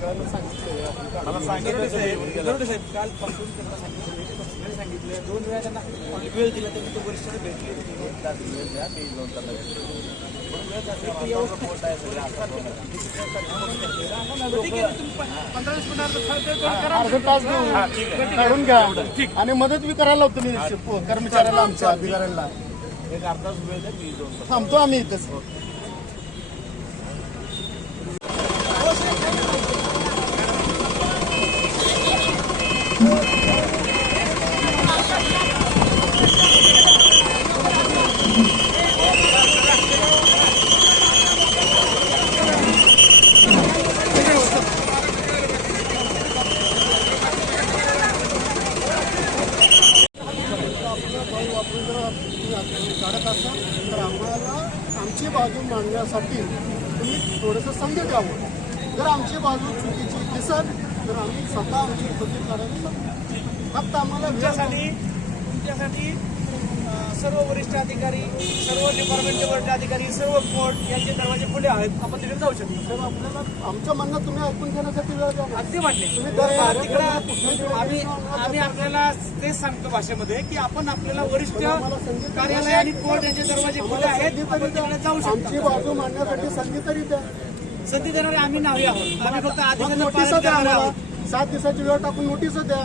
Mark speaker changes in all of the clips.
Speaker 1: मला सांगितलं साहेब गरुडे साहेब. कालपासून त्यांना सांगितलं. वेळा दिला त्यांनी तो भेटले
Speaker 2: काढून घ्या. आणि मदत बी करायला लावतो मी. कर्मचाऱ्याला आमच्या अधिकाऱ्यांना.
Speaker 1: एक अर्धा
Speaker 2: थांबतो आम्ही इथंच. जर काढत असाल तर आम्हाला आमची बाजू मांडण्यासाठी तुम्ही थोडंसं संधी द्यावं. जर आमची बाजू चुकीची दिसत तर आम्ही स्वतः आमची कृती काढायला सांगू. फक्त आम्हाला
Speaker 1: तुमच्यासाठी तुमच्यासाठी सर्व वरिष्ठ अधिकारी सर्व डिपार्टमेंटचे वरिष्ठ अधिकारी सर्व कोर्ट यांचे दरवाजे खुले आहेत. आपण तिकडे जाऊ शकतो.
Speaker 2: तर आपल्याला आमचं म्हणणं तुम्ही ऐकून घेण्यासाठी वेळ द्या ना.
Speaker 1: अगदी तर तिकडं
Speaker 2: कार्यक्रमात
Speaker 1: आम्ही आम्ही आपल्याला तेच सांगतो भाषेमध्ये की आपण आपल्याला वरिष्ठ कार्यालय आणि कोर्ट यांचे दरवाजे खुले आहेत. आपण तिकडे. जाऊ
Speaker 2: आमची
Speaker 1: शकतो.
Speaker 2: बाजू मांडण्यासाठी संधी तरी द्या.
Speaker 1: संधी देणारे आम्ही नाही आहोत. आम्ही फक्त
Speaker 2: मग
Speaker 1: आदेशाचं
Speaker 2: नोटीस
Speaker 1: पालन
Speaker 2: द्या
Speaker 1: करणारे
Speaker 2: आम्हाला.
Speaker 1: आहोत.
Speaker 2: सात दिवसाची वेळ टाकून नोटीस द्या.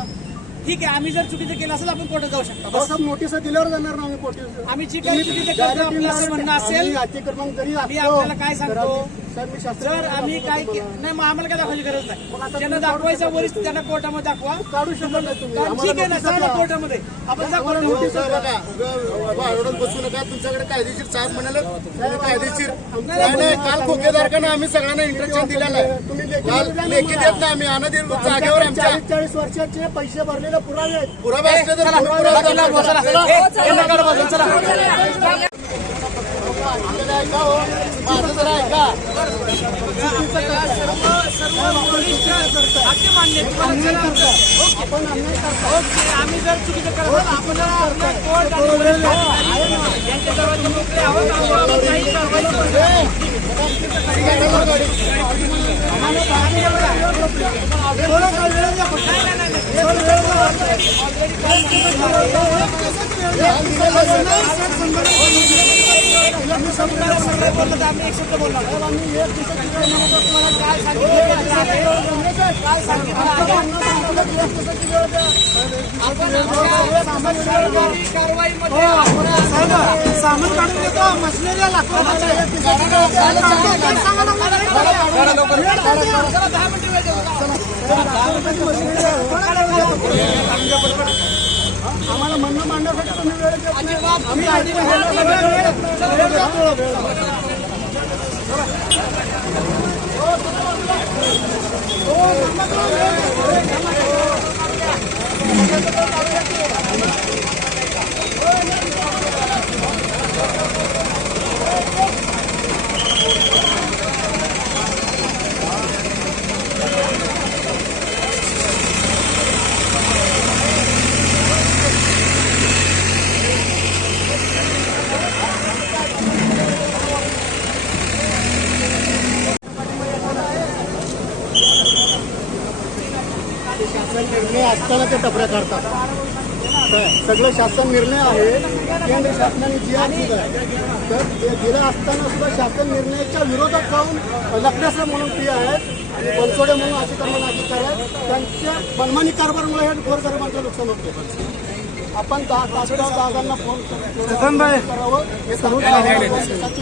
Speaker 1: ठीक आहे आम्ही जर चुकीचं केलं असेल आपण कोर्टात जाऊ शकतो.
Speaker 2: बस नोटीस दिल्यावर जाणार ना आम्ही
Speaker 1: आम्ही जी काही चुकीचं करतो आपलं असं म्हणणं असेल
Speaker 2: अतिक्रमण जरी
Speaker 1: मी
Speaker 2: असतो,
Speaker 1: आपल्याला काय सांगतो? जर आम्ही काय के-. नाही मग आम्हाला काय दाखवायची गरज नाही. ज्यांना दाखवायचं वरिष्ठ त्यांना कोर्टामध्ये दाखवा.
Speaker 2: काढू शकत
Speaker 1: ठीक आहे ना
Speaker 2: notice
Speaker 1: कोर्टामध्ये. आपण
Speaker 2: आरडत बसू नका. तुमच्याकडे कायदेशीर साहेब म्हणाले. कायदेशीर नाही काल खोकेदारकांना आम्ही सगळ्यांना इंट्रक्शन दिलेलं आहे.
Speaker 1: तुम्ही
Speaker 2: काल लेखी देत नाही आम्ही. अनादी जागेवर आमच्या
Speaker 1: चाळीस वर्षाचे पैसे भरलेले पुरावे आहेत.
Speaker 2: पुरावे असले तर पुरावे दाखवा. ऐका हो. माझं जरा ऐका
Speaker 1: अगदी मान्य आहे. तुम्हाला ओके. ओके. आम्ही जर चुकीचं करत असेल, आपण कोर्ट आणि वरिष्ठ अधिकारी यांच्या दरवाजे मोकळे आहोत कारवाई करू. आम्ही
Speaker 2: सामान काढून देतो मशिनरी
Speaker 1: जरा दहा मिनिटं वेळ द्या.
Speaker 2: आम्हाला म्हणणं मांडण्यासाठी तुम्ही वेळ देत नाही. आम्ही शासन निर्णय असताना ते टपऱ्या काढतात. काय? सगळं शासन निर्णय आहे. केंद्र शासनाने जी आर दिलं तर ते दिलं असताना सुद्धा शासन निर्णयाच्या विरोधात जाऊन लग्नासं म्हणून ती आहेत आणि बनसोडे म्हणून अतिक्रमण अधिकारी आहेत. त्यांच्या मनमानी कारभारामुळे हे गोरगरिबांचं नुकसान होते. आपण तासगाव दादांना फोन करून करावं. हे सर्व दिवसाची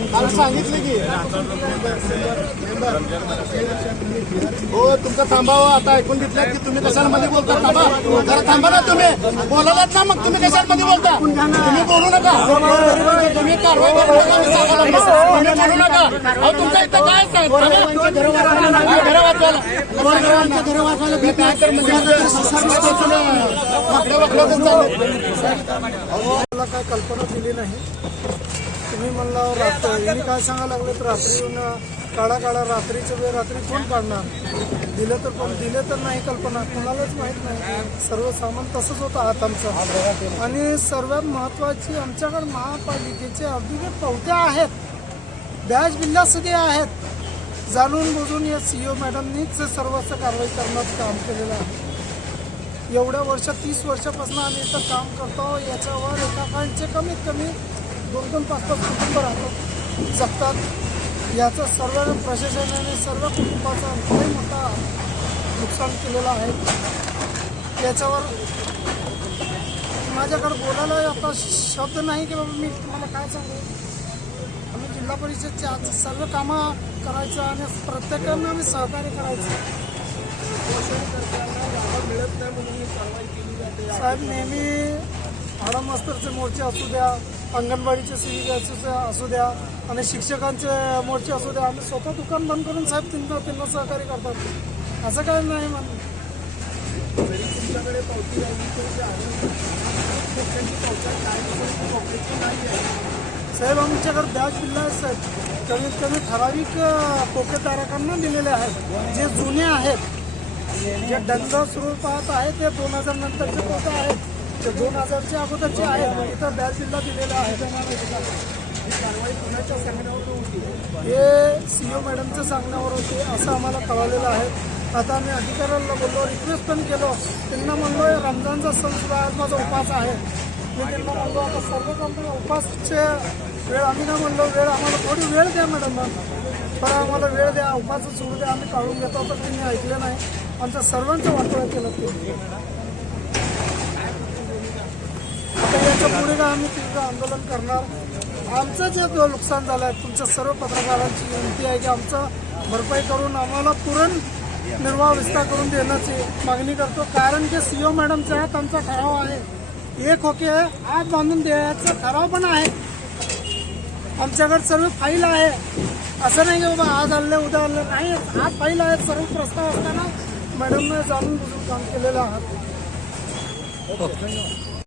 Speaker 2: मला सांगितलं की हो तुमचं थांबावं आता ऐकून घेतलं की तुम्ही कशाला मध्ये बोलता? थांबा. जरा थांबा ना तुम्ही. बोलायलात ना मग तुम्ही कशाला मध्ये बोलता? तुम्ही बोलू नका. तुम्ही कारवाई करू नका मी. तुम्ही बोलू नका. अहो तुमच्या इथं काय सांग घर वाचवायला घर वाचवायला. भीत नाही तर म्हणजे वाकडं वाकडं
Speaker 3: काय कल्पना दिली नाही. तुम्ही म्हणला रात्र यांनी काय सांगायला लागलं तर रात्री येऊन काळा काळा रात्रीच्या वेळ रात्री कोण काढणार? दिलं तर पण दिलं तर नाही कल्पना. कोणालाच माहीत नाही. सर्व सामान तसंच होतं आत आमचं. आणि सर्वात महत्त्वाची आमच्याकडे महापालिकेचे अगदी पावत्या आहेत. बॅच बिल्लासुद्धा आहेत. जाणून बुजून या सी ओ मॅडमनीच सर्वच कारवाई करण्यात काम केलेलं आहे. एवढ्या वर्ष तीस वर्षापासून आम्ही इथं काम करतो. याच्यावर एकाकांचे कमीत कमी दोन दोन पाच पाच कुटुंब राहतात जगतात. याचं सर्व प्रशासनाने सर्व कुटुंबाचा लई मोठा नुकसान केलेलं आहे. याच्यावर माझ्याकडे बोलायला आता शब्द नाही की बाबा मी तुम्हाला काय सांगू? आम्ही जिल्हा परिषदचे आज सर्व कामं करायचं आणि प्रत्येकांना आम्ही सहकार्य करायचं. साहेब नेहमी हाडामास्तरचे मोर्चे असू द्या अंगणवाडीचे सेविका असू द्या आणि शिक्षकांचे मोर्चे असू द्या आम्ही स्वतः दुकान बंद करून साहेब त्यांना त्यांना सहकार्य करतात. असं काय नाही म्हण साहेब आमच्याकडे बॅच बिल्ला आहेत साहेब. कमीत कमी ठराविक पोकेधारकांना दिलेले आहेत. जे जुने आहेत जे दंड स्वरूपात आहे ते दोन हजार नंतरचे पोतं आहेत. ते दोन हजारचे अगोदरचे आहेत. इथं बॅच बिल्ला दिलेला आहे हे सीओ मॅडमचं सांगण्यावर होते असं आम्हाला कळवलेलं आहे. आता आम्ही अधिकाऱ्यांना बोललो रिक्वेस्ट पण केलो. त्यांना म्हणलो रमजानचा सण सुद्धा आज माझा उपास आहे. मी त्यांना म्हणलो आता सर्व आमच्या उपासचे वेळ आम्ही ना म्हणलो. वेळ आम्हाला थोडी वेळ द्या मॅडम. पण आम्हाला वेळ द्या उपास सुरू द्या. आम्ही काढून घेतो. तर त्यांनी ऐकलं नाही. आमच्या सर्वांचं वाटोळा केलं ते आता याच्यापुढे काय आम्ही तीव्र आंदोलन करणार. आमचं जे नुकसान झालं आहे तुमच्या सर्व पत्रकारांची विनंती आहे की आमचं भरपाई करून आम्हाला पुरण निर्वाह विस्तार करून देण्याची मागणी करतो. कारण की सीओ मॅडमचा आहे आमचा ठराव आहे. एक खोके आत बांधून द्यायचा ठराव पण आहे. आमच्याकडे सर्व फाईल आहे. असं नाही की बाबा आज आणले उद्या आणलं नाही. आज फाईल आहे सर्व प्रस्ताव असताना मॅडमने जाणून बुजून काम केलेलं आहात